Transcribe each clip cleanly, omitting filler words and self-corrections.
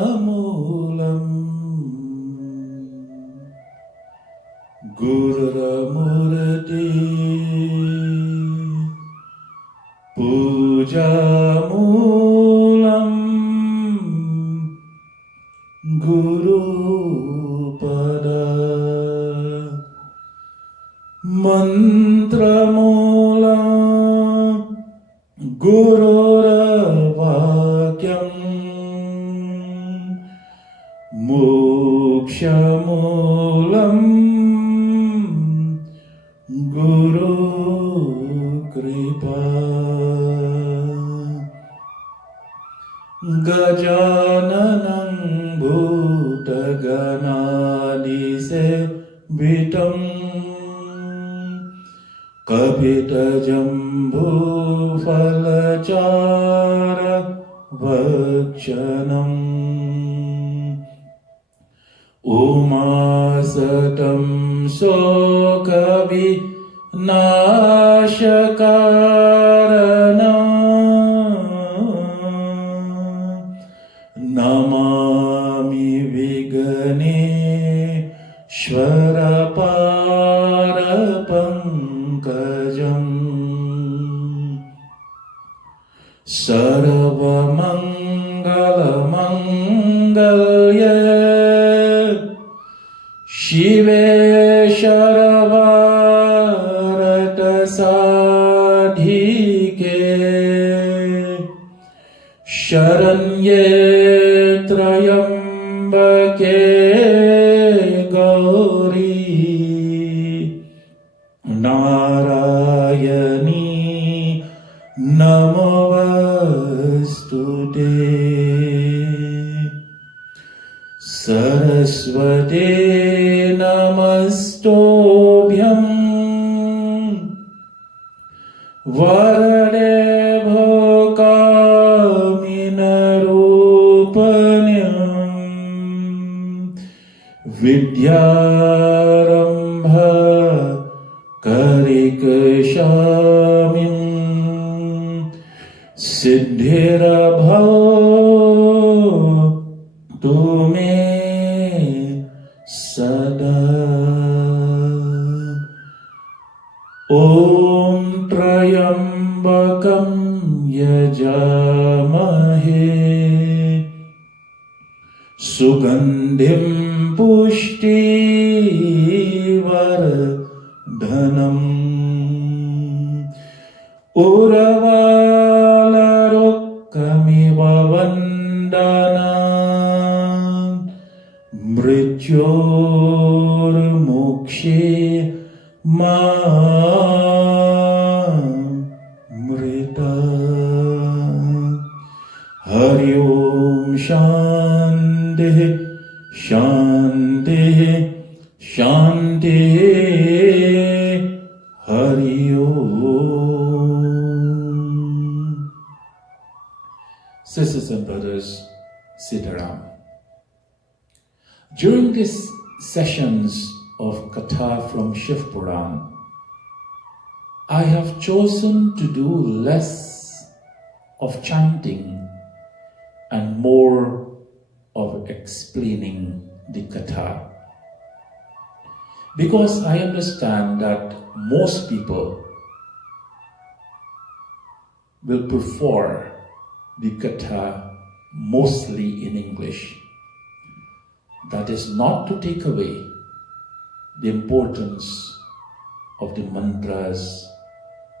Dhyanamoolam Gururamurti Pujamoolam Gurupada Mantramoolam Gururavakyam Mokshamoolam Guru Kripa Gajananam Bhutaganadise Vitam Kapita Jambu Falachara Vakshanam Umasatam Sokavi Nashakarana Namami Vigane Shvarapankajam Sarvamangalamagalya Shive Sharavarata Sadhike Sharanye Trayambake Gauri Narayani Namavastute Saraswate Namastobhyam Varade Bhokaminarupanyam Vidyarambha Karikashamim Siddhirabhav Tume Sada Om Trayambakam Yajamahe Sugandhim Pushti Vardhanam Uravalarukamiva Vandanam Mrityor Mokshe Mrita Hari Om Shanti Shanti Shanti Hari Om. Sisters and brothers, Sitaram. During these sessions of Katha from Shiva Puran, I have chosen to do less of chanting and more of explaining the Katha. Because I understand that most people will prefer the Katha mostly in English. That is not to take away the importance of the mantras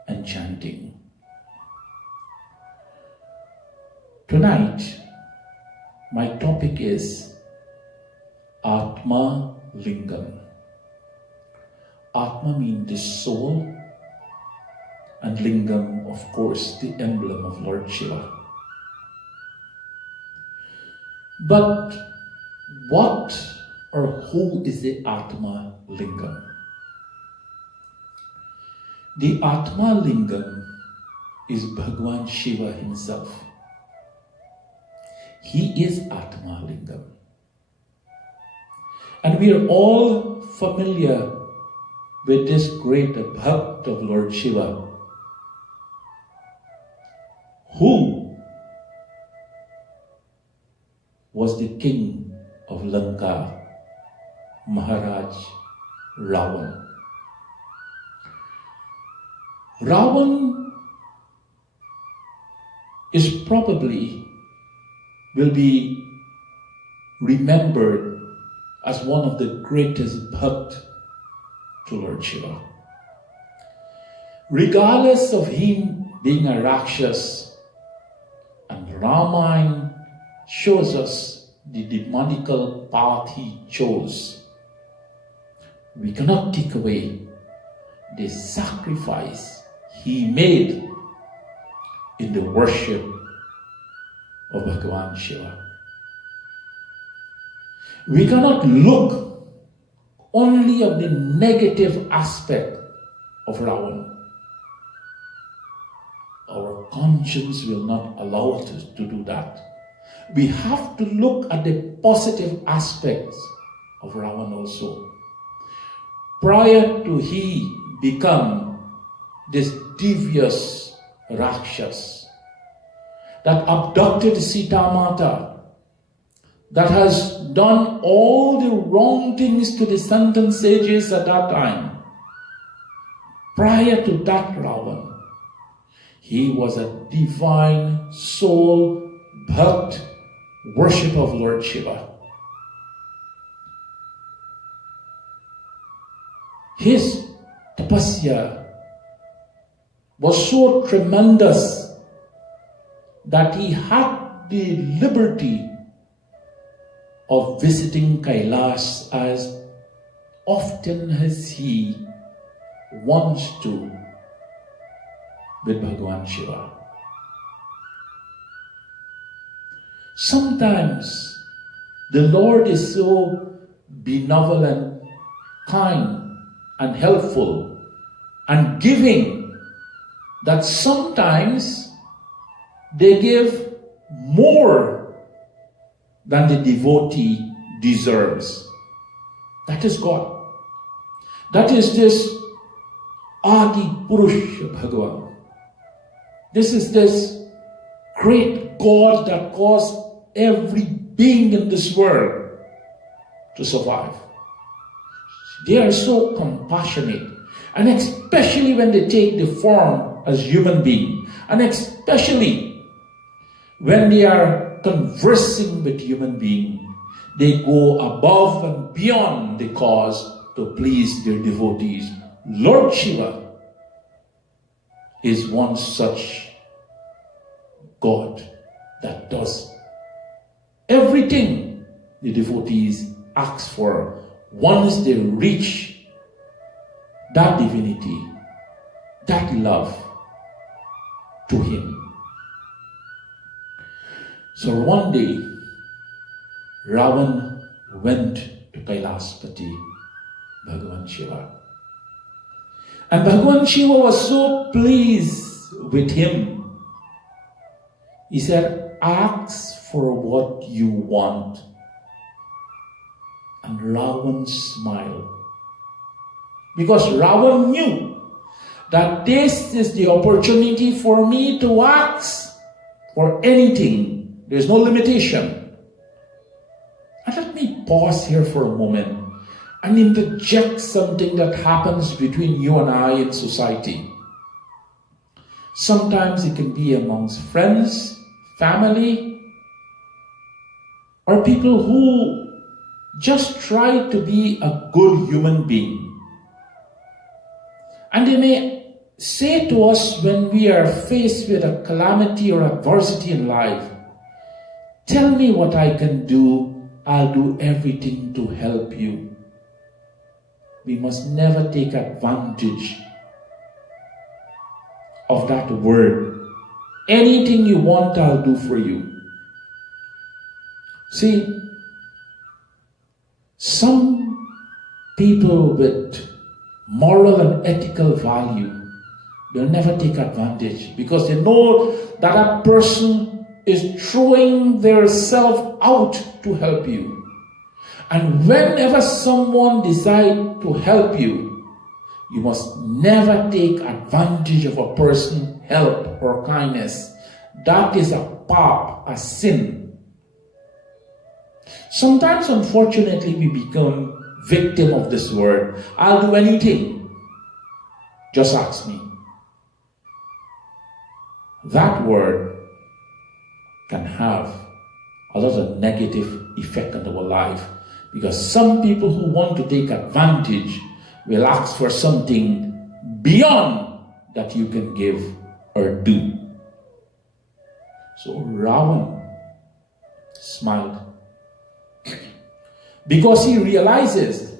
and chanting. Tonight, my topic is Atma Lingam. Atma means the soul, and Lingam, of course, the emblem of Lord Shiva. But what or who is the Atma Lingam? The Atma Lingam is Bhagwan Shiva himself. He is Atma Lingam. And we are all familiar with this great bhakt of Lord Shiva, who was the king of Lanka, Maharaj Ravan. Ravan is probably will be remembered as one of the greatest bhakt to Lord Shiva. Regardless of him being a Rakshas, and Ramayana shows us the demonical path he chose, we cannot take away the sacrifice he made in the worship of Bhagavan Shiva. We cannot look only at the negative aspect of Ravan. Our conscience will not allow us to do that. We have to look at the positive aspects of Ravan also. Prior to he become this devious Rakshas that abducted Sita Mata, that has done all the wrong things to the Santan sages at that time. Prior to that Ravan, he was a divine soul, bhakt, worship of Lord Shiva. His tapasya was so tremendous that he had the liberty of visiting Kailash as often as he wants to with Bhagavan Shiva. Sometimes the Lord is so benevolent, kind, and helpful and giving that sometimes they give more than the devotee deserves. That is God. That is this Adi Purusha Bhagavan. This is this great God that caused every being in this world to survive. They are so compassionate, and especially when they take the form as human being, and especially when they are conversing with human being, they go above and beyond the cause to please their devotees. Lord Shiva is one such God that does everything the devotees ask for once they reach that divinity, that love to him. So one day, Ravan went to Kailaspati, Bhagavan Shiva. And Bhagavan Shiva was so pleased with him. He said, ask for what you want. And Ravan smiled. Because Ravan knew that this is the opportunity for me to ask for anything. There's no limitation. And let me pause here for a moment and interject something that happens between you and I in society. Sometimes it can be amongst friends, family, or people who just try to be a good human being. And they may say to us when we are faced with a calamity or adversity in life, tell me what I can do, I'll do everything to help you. We must never take advantage of that word. Anything you want, I'll do for you. See, some people with moral and ethical value, they'll never take advantage because they know that that person is throwing their self out to help you. And whenever someone decides to help you, You must never take advantage of a person's help or kindness. That is a path, a sin. Sometimes, unfortunately, we become victim of this word. I'll do anything. Just ask me. That word can have a lot of negative effect on our life, because some people who want to take advantage will ask for something beyond that you can give or do. So Ravan smiled because he realizes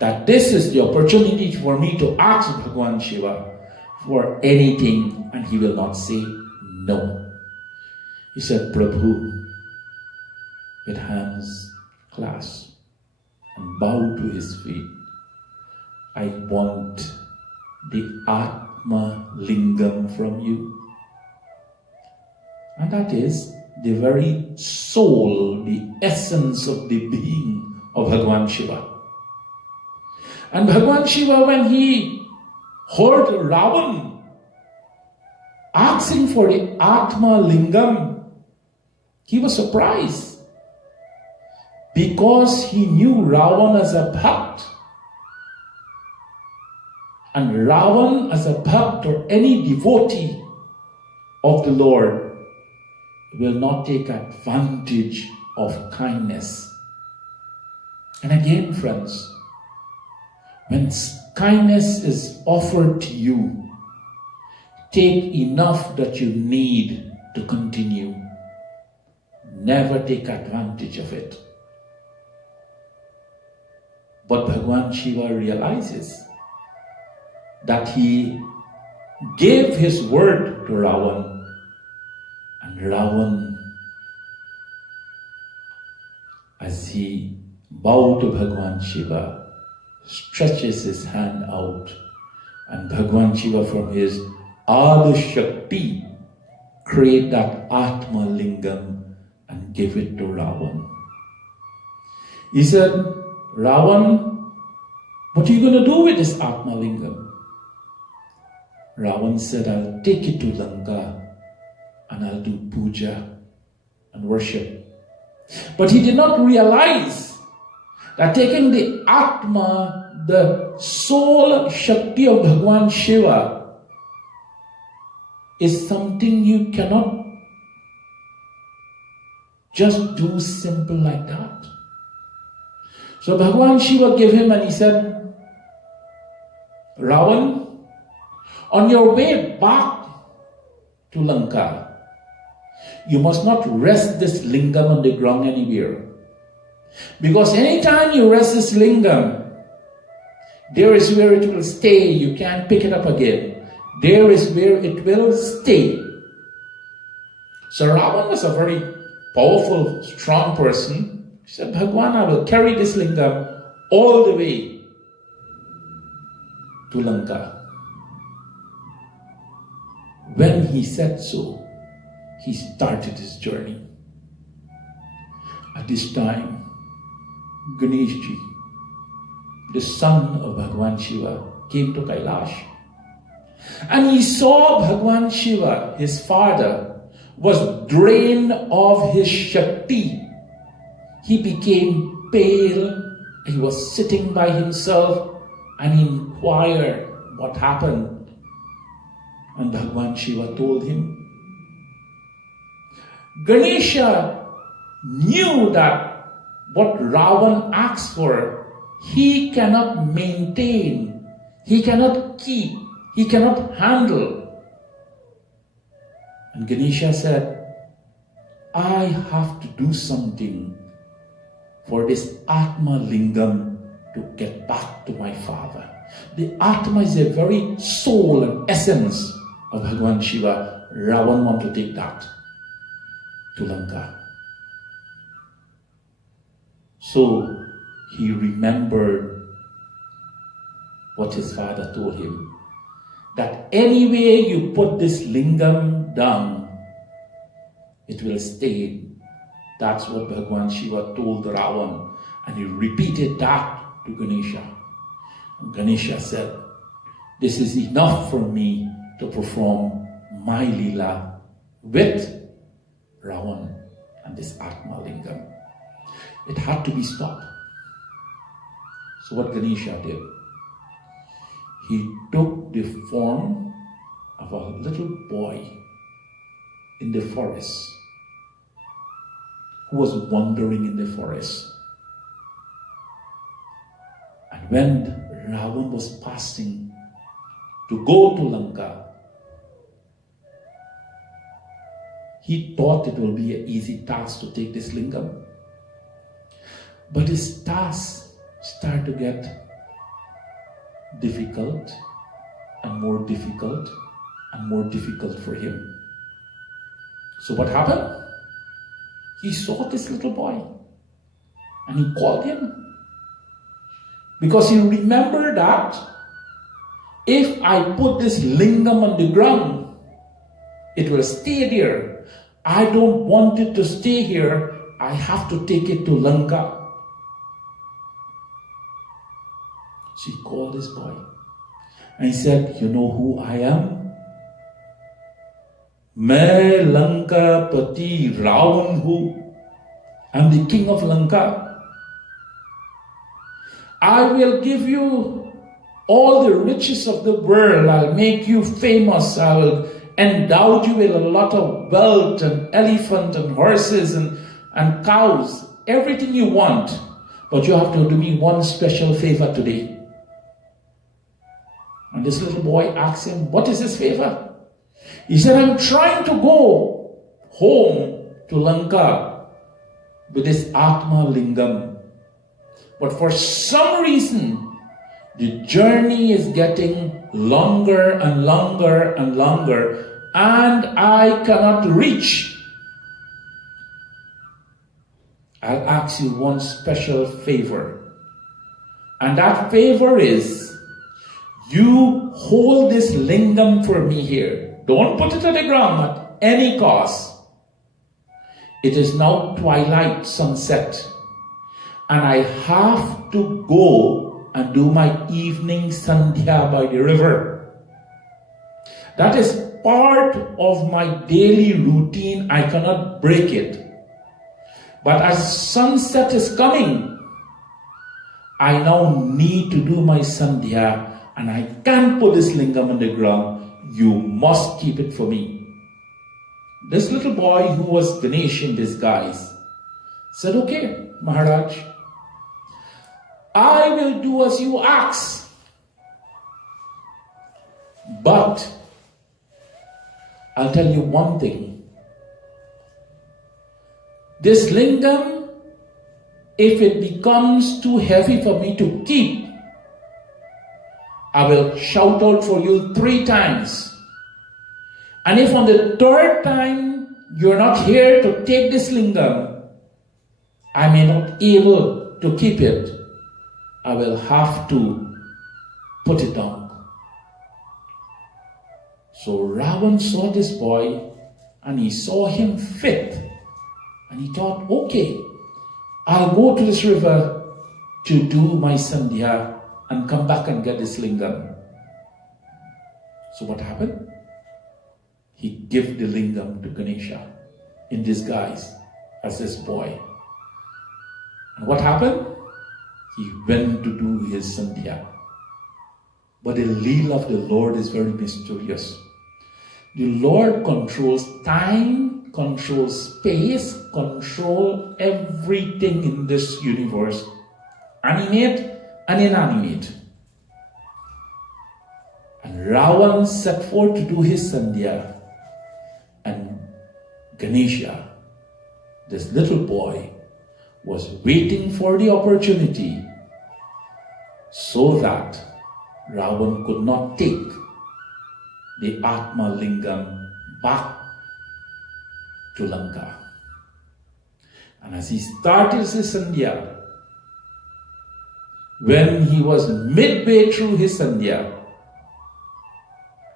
that this is the opportunity for me to ask Bhagwan Shiva for anything, and he will not say no. He said, Prabhu, with hands clasped and bowed to his feet, I want the Atma Lingam from you. And that is the very soul, the essence of the being of Bhagwan Shiva. And Bhagwan Shiva, when he heard Ravan asking for the Atma Lingam, he was surprised, because he knew Ravan as a bhakt. And Ravan as a bhakt, or any devotee of the Lord, will not take advantage of kindness. And again, friends, when kindness is offered to you, take enough that you need to continue. Never take advantage of it. But Bhagwan Shiva realizes that he gave his word to Ravan, and Ravan, as he bowed to Bhagwan Shiva, stretches his hand out, and Bhagwan Shiva from his Adi Shakti create that Atma Lingam and give it to Ravan. He said, Ravan, what are you going to do with this Atma Lingam? Ravan said, I'll take it to Lanka and I'll do puja and worship. But he did not realize that taking the Atma, the soul Shakti of Bhagwan Shiva, is something you cannot just do simple like that. So Bhagwan Shiva gave him, and he said, Ravan, on your way back to Lanka, you must not rest this lingam on the ground anywhere. Because anytime you rest this lingam, there is where it will stay. You can't pick it up again. There is where it will stay. So Ravan was a very powerful, strong person. He said, Bhagwan, I will carry this lingam all the way to Lanka. When he said so, he started his journey. At this time, Ganeshji, the son of Bhagwan Shiva, came to Kailash. And he saw Bhagwan Shiva, his father, was drained of his Shakti. He became pale. He was sitting by himself, and he inquired what happened. And Bhagwan Shiva told him. Ganesha knew that what Ravan asked for, he cannot maintain, he cannot keep, he cannot handle. And Ganesha said, I have to do something for this Atma Lingam to get back to my father. The Atma is a very soul and essence of Bhagwan Shiva. Ravan wanted to take that to Lanka. So he remembered what his father told him, that anyway you put this lingam down, it will stay. That's what Bhagwan Shiva told Ravan, and he repeated that to Ganesha. And Ganesha said, this is enough for me to perform my lila with Ravan and this Atma Lingam. It had to be stopped. So what Ganesha did, he took the form of a little boy in the forest who was wandering in the forest. And when Ravan was passing to go to Lanka, he thought it will be an easy task to take this lingam. But his task started to get difficult and more difficult and more difficult for him. So what happened? He saw this little boy and he called him. Because he remembered that if I put this lingam on the ground, it will stay there. I don't want it to stay here. I have to take it to Lanka. So he called this boy and he said, you know who I am? Main Lanka Pati Ravan hu. I'm the king of Lanka. I will give you all the riches of the world. I'll make you famous. I will endow you with a lot of wealth and elephant and horses and cows. Everything you want. But you have to do me one special favor today. And this little boy asked him, what is his favor? He said, I'm trying to go home to Lanka with this Atma Lingam. But for some reason, the journey is getting longer and longer and longer, and I cannot reach. I'll ask you one special favor. And that favor is, you hold this lingam for me here. Don't put it on the ground at any cost. It is now twilight, sunset. And I have to go and do my evening sandhya by the river. That is part of my daily routine. I cannot break it. But as sunset is coming, I now need to do my sandhya. And I can't put this lingam on the ground. You must keep it for me. This little boy, who was Ganesh in disguise, said, okay, Maharaj, I will do as you ask. But I'll tell you one thing. This lingam, if it becomes too heavy for me to keep, I will shout out for you 3 times. And if on the 3rd time you're not here to take this lingam, I may not be able to keep it. I will have to put it down. So Ravan saw this boy and he saw him fit. And he thought, okay, I'll go to this river to do my sandhya and come back and get this lingam. So what happened? He gave the lingam to Ganesha in disguise as this boy. And what happened? He went to do his sandhya. But the leela of the Lord is very mysterious. The Lord controls time, controls space, controls everything in this universe, animate and inanimate. And Ravan set forth to do his sandhya, and Ganesha, this little boy, was waiting for the opportunity so that Ravan could not take the Atma Lingam back to Lanka. And as he started his sandhya, when he was midway through his sandhya,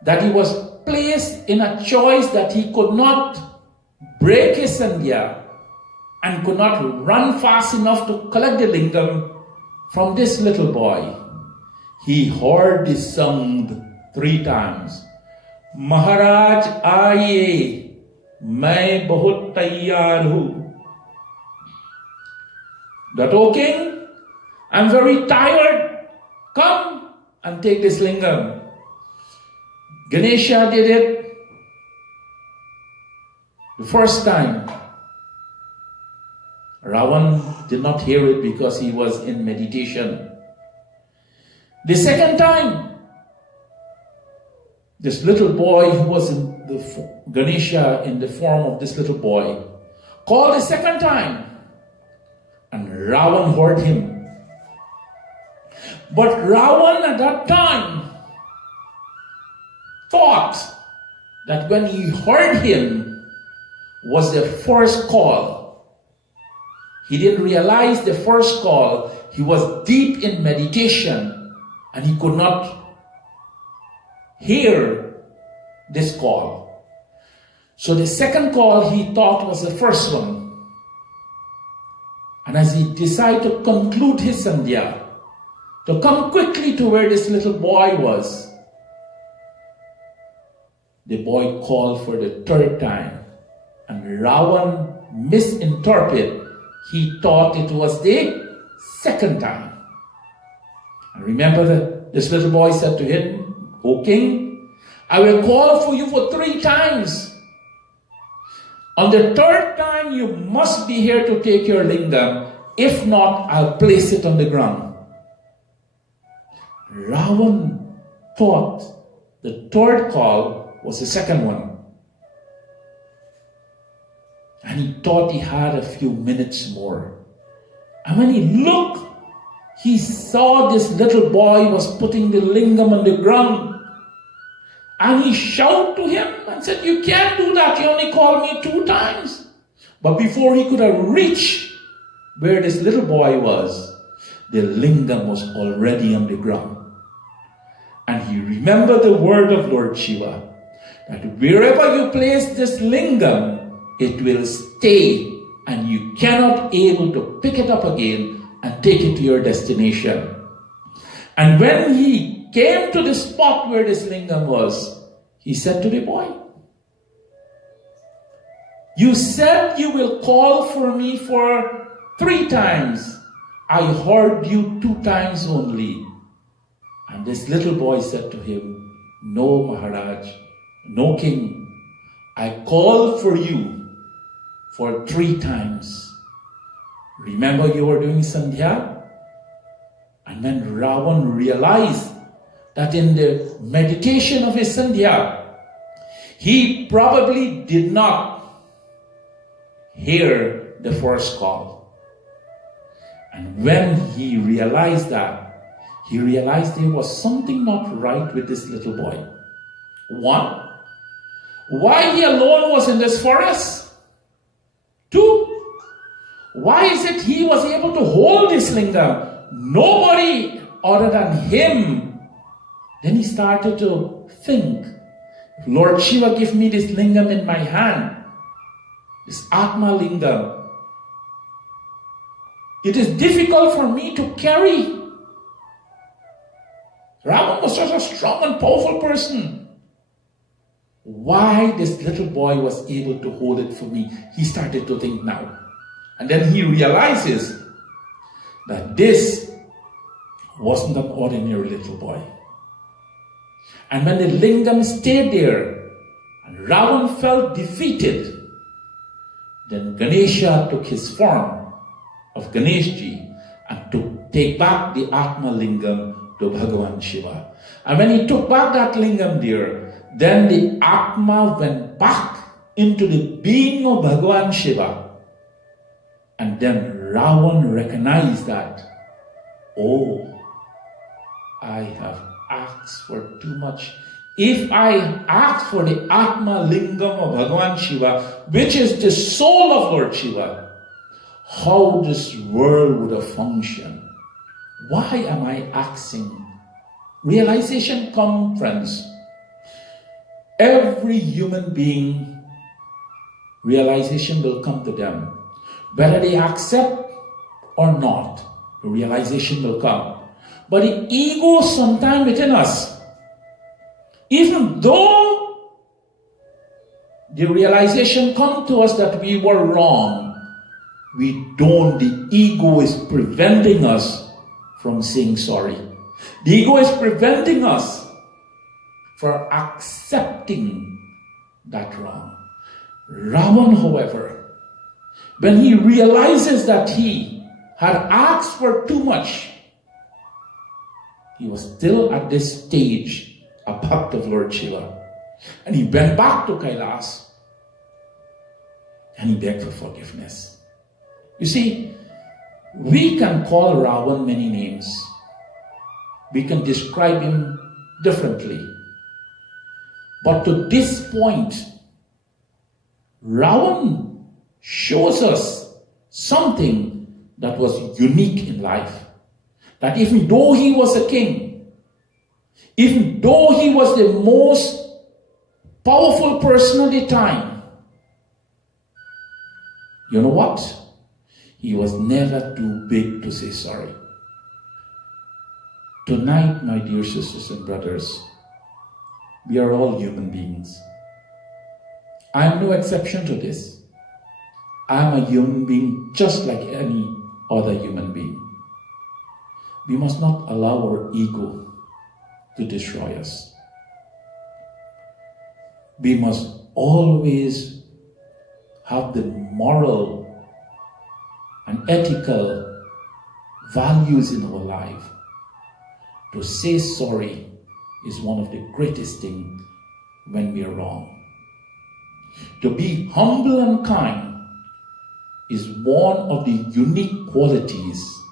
that he was placed in a choice that he could not break his sandhya and could not run fast enough to collect the lingam from this little boy. He heard the sound 3 times. Maharaj aaye, main bahut tayyar hu. That, O king, I'm very tired. Come and take this lingam. Ganesha did it the first time. Ravan did not hear it because he was in meditation. The second time, this little boy who was in the Ganesha in the form of this little boy called the second time, and Ravan heard him. But Ravan at that time thought that when he heard him was the first call. He didn't realize the first call. He was deep in meditation and he could not hear this call. So the second call he thought was the first one. And as he decided to conclude his sandhya, to come quickly to where this little boy was, the boy called for the third time, and Ravan misinterpreted. He thought it was the second time. And remember that this little boy said to him, O king, I will call for you for 3 times. On the third time, you must be here to take your lingam. If not, I'll place it on the ground. Ravan thought the third call was the second one. And he thought he had a few minutes more. And when he looked, he saw this little boy was putting the lingam on the ground. And he shouted to him and said, you can't do that. You only called me 2 times. But before he could have reached where this little boy was, the lingam was already on the ground. And he remembered the word of Lord Shiva, that wherever you place this lingam, it will stay and you cannot able to pick it up again and take it to your destination. And when he came to the spot where this lingam was, he said to the boy, you said you will call for me for 3 times. I heard you 2 times only. And this little boy said to him, no, Maharaj, no king, I called for you for 3 times. Remember you were doing sandhya? And when Ravan realized that in the meditation of his sandhya, he probably did not hear the first call. And when he realized that, he realized there was something not right with this little boy. 1, why he alone was in this forest? 2, why is it he was able to hold this lingam? Nobody other than him. Then he started to think, if Lord Shiva give me this lingam in my hand, this Atma lingam, it is difficult for me to carry. Ravan was such a strong and powerful person. Why this little boy was able to hold it for me? He started to think now. And then he realizes that this wasn't an ordinary little boy. And when the lingam stayed there, and Ravan felt defeated, then Ganesha took his form of Ganeshji and to take back the Atma lingam to Bhagavan Shiva. And when he took back that lingam there, then the Atma went back into the being of Bhagavan Shiva. And then Ravan recognized that, oh, I have asked for too much. If I asked for the Atma lingam of Bhagavan Shiva, which is the soul of Lord Shiva, how this world would have functioned. Why am I asking? Realization comes, friends. Every human being, realization will come to them. Whether they accept or not, the realization will come. But the ego sometimes within us Even though the realization comes to us that we were wrong, the ego is preventing us from saying sorry. The ego is preventing us from accepting that wrong. Ravan, however, when he realizes that he had asked for too much, he was still at this stage a bhakt of Lord Shiva. And he went back to Kailas and he begged for forgiveness. You see, we can call Ravan many names. We can describe him differently. But to this point, Ravan shows us something that was unique in life. That even though he was a king, even though he was the most powerful person at the time, you know what? He was never too big to say sorry. Tonight, my dear sisters and brothers, we are all human beings. I am no exception to this. I am a human being just like any other human being. We must not allow our ego to destroy us. We must always have the moral and ethical values in our life. To say sorry is one of the greatest things when we are wrong. To be humble and kind is one of the unique qualities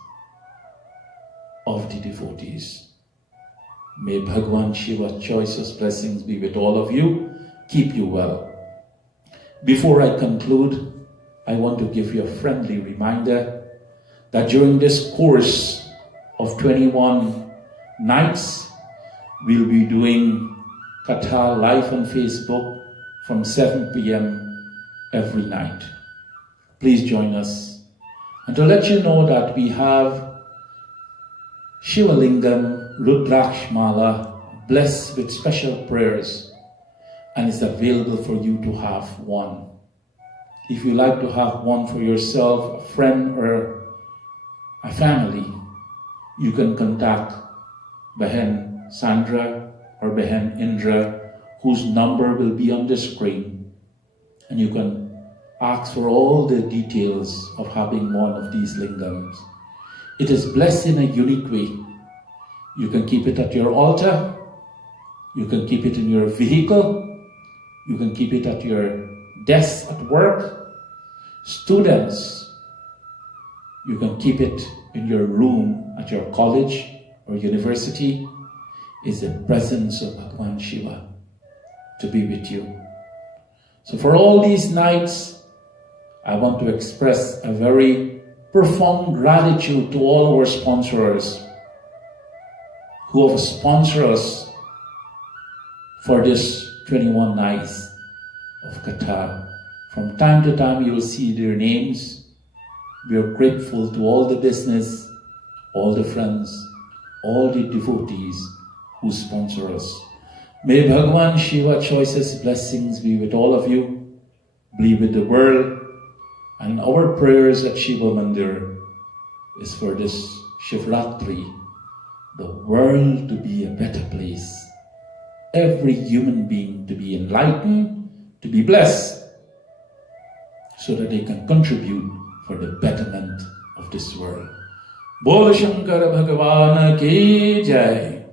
of the devotees. May Bhagwan Shiva's choicest blessings be with all of you. Keep you well. Before I conclude, I want to give you a friendly reminder that during this course of 21 nights, we'll be doing Katha live on Facebook from 7 p.m. every night. Please join us. And to let you know that we have Shiva Lingam Rudraksh Mala blessed with special prayers, and it's available for you to have one. If you like to have one for yourself, a friend, or a family, you can contact Behen Sandra or Behen Indra, whose number will be on the screen, and you can ask for all the details of having one of these lingams. It is blessed in a unique way. You can keep it at your altar, you can keep it in your vehicle, you can keep it at your desk at work. Students, you can keep it in your room at your college or university. Is the presence of Bhagwan Shiva to be with you. So for all these nights, I want to express a very profound gratitude to all our sponsors who have sponsored us for this 21 nights of Katha. From time to time you will see their names. We are grateful to all the business, all the friends, all the devotees who sponsor us. May Bhagwan Shiva choicest blessings be with all of you, be with the world, and our prayers at Shiva Mandir is for this Shivratri, the world to be a better place, every human being to be enlightened, to be blessed, so that they can contribute for the betterment of this world. Bol Shankara Bhagavan ki jai.